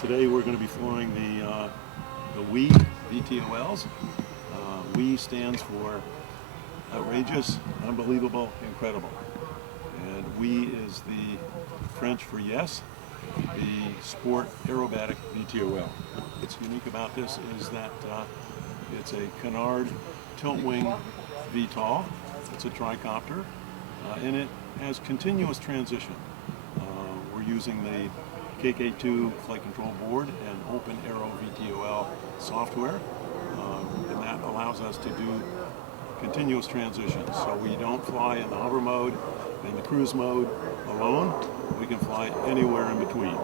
Today we're going to be flying the OUI VTOLs. OUI stands for outrageous, unbelievable, incredible. And OUI is the French for yes, the sport aerobatic VTOL. What's unique about this is that it's a canard tilt wing VTOL. It's a tricopter, and it has continuous transition. We're using the KK2 flight control board and Open Aero VTOL software, and that allows us to do continuous transitions. So we don't fly in the hover mode and the cruise mode alone. We can fly anywhere in between,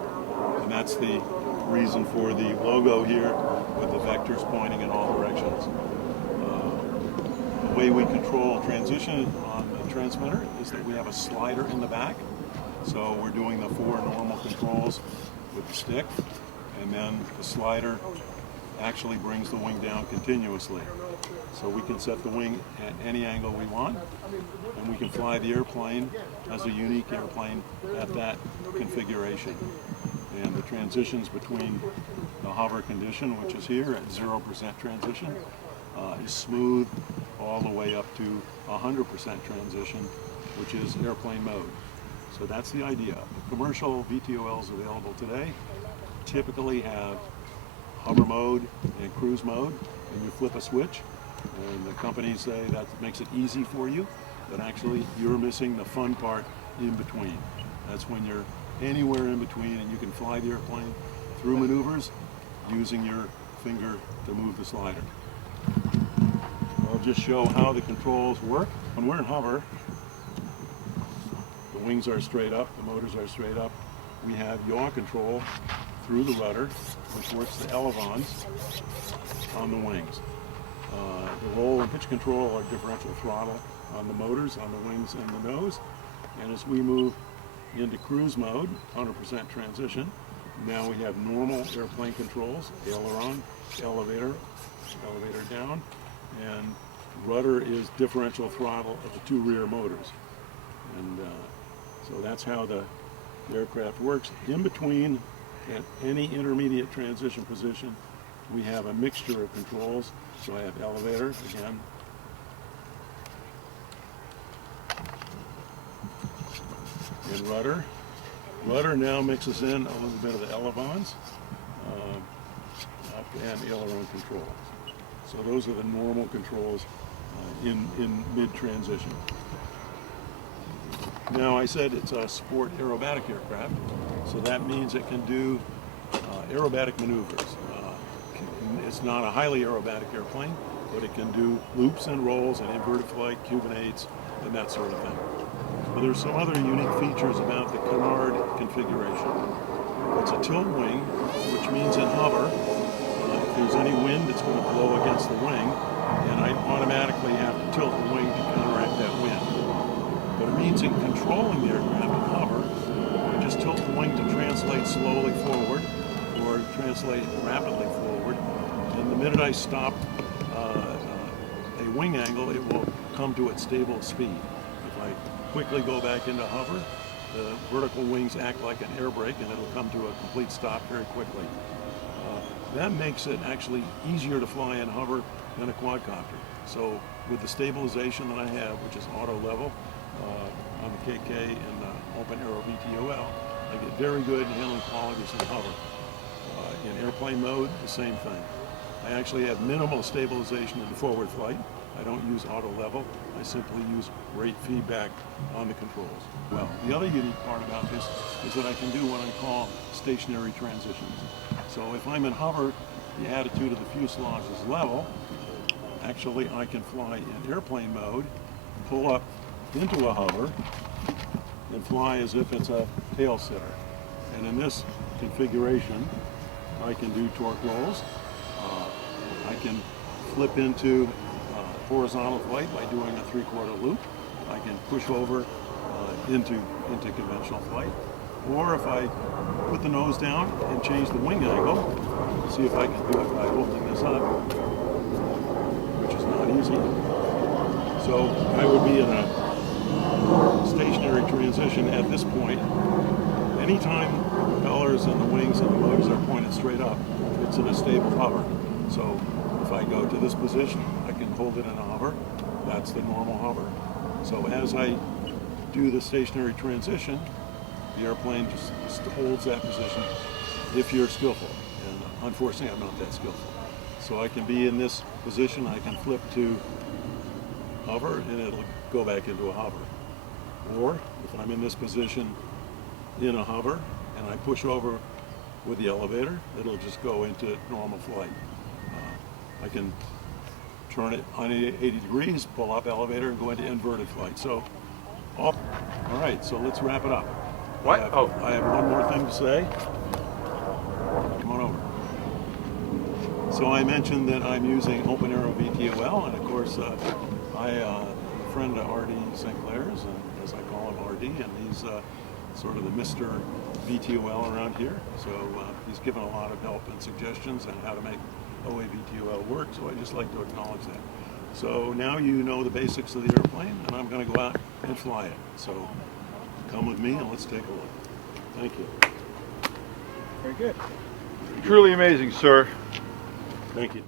and that's the reason for the logo here with the vectors pointing in all directions. The way we control transition on the transmitter is that we have a slider in the back. So we're doing the 4 normal controls with the stick, and then the slider actually brings the wing down continuously. So we can set the wing at any angle we want, and we can fly the airplane as a unique airplane at that configuration. And the transitions between the hover condition, which is here at 0% transition, is smooth all the way up to 100% transition, which is airplane mode. So that's the idea. The commercial VTOLs available today typically have hover mode and cruise mode, and you flip a switch, and the companies say that makes it easy for you, but actually you're missing the fun part in between. That's when you're anywhere in between and you can fly the airplane through maneuvers using your finger to move the slider. I'll just show how the controls work. When we're in hover, the wings are straight up, the motors are straight up. We have yaw control through the rudder, which works the elevons on the wings. The roll and pitch control are differential throttle on the motors, on the wings and the nose. And as we move into cruise mode, 100% transition, now we have normal airplane controls, aileron, elevator down, and rudder is differential throttle of the 2 rear motors. And so that's how the aircraft works. In between, at any intermediate transition position, we have a mixture of controls. So I have elevator again, and rudder. Rudder now mixes in a little bit of the elevons and aileron controls. So those are the normal controls in mid-transition. Now, I said it's a sport aerobatic aircraft, so that means it can do aerobatic maneuvers. It's not a highly aerobatic airplane, but it can do loops and rolls and inverted flight, Cuban-8s, and that sort of thing. But there's some other unique features about the canard configuration. It's a tilt wing, which means in hover, if there's any wind, it's going to blow against the wing, and I automatically have to tilt the wing to counteract that wind. But it means in controlling the aircraft in hover, I just tilt the wing to translate slowly forward or translate rapidly forward. And the minute I stop a wing angle, it will come to its stable speed. If I quickly go back into hover, the vertical wings act like an air brake and it'll come to a complete stop very quickly. That makes it actually easier to fly in hover than a quadcopter. So with the stabilization that I have, which is auto level, on the KK and the Open Aero VTOL, I get very good handling qualities in hover. In airplane mode, the same thing. I actually have minimal stabilization in forward flight. I don't use auto level. I simply use rate feedback on the controls. Well, the other unique part about this is that I can do what I call stationary transitions. So if I'm in hover, the attitude of the fuselage is level. Actually, I can fly in airplane mode, pull up into a hover, and fly as if it's a tail sitter. And in this configuration, I can do torque rolls. I can flip into horizontal flight by doing a 3/4 loop. I can push over into conventional flight. Or if I put the nose down and change the wing angle, see if I can do it by holding this up, which is not easy. So I would be in a stationary transition at this point. Anytime propellers and the wings and the motors are pointed straight up, it's in a stable hover. So if I go to this position, I can hold it in a hover. That's the normal hover. So as I do the stationary transition, the airplane just holds that position if you're skillful. And unfortunately, I'm not that skillful. So I can be in this position, I can flip to hover, and it'll go back into a hover. Or if I'm in this position in a hover, and I push over with the elevator, it'll just go into normal flight. I can turn it on 80 degrees, pull up elevator, and go into inverted flight. So, all right, so let's wrap it up. What? I have one more thing to say. Come on over. So I mentioned that I'm using Open Aero VTOL, and of course, I'm a friend of R.D. Sinclair's, and as I call him R.D., and he's sort of the Mr. VTOL around here. So he's given a lot of help and suggestions on how to make OUI VTOL work, so I'd just like to acknowledge that. So now you know the basics of the airplane, and I'm going to go out and fly it. So come with me and let's take a look. Thank you. Very good. Truly amazing, sir. Thank you.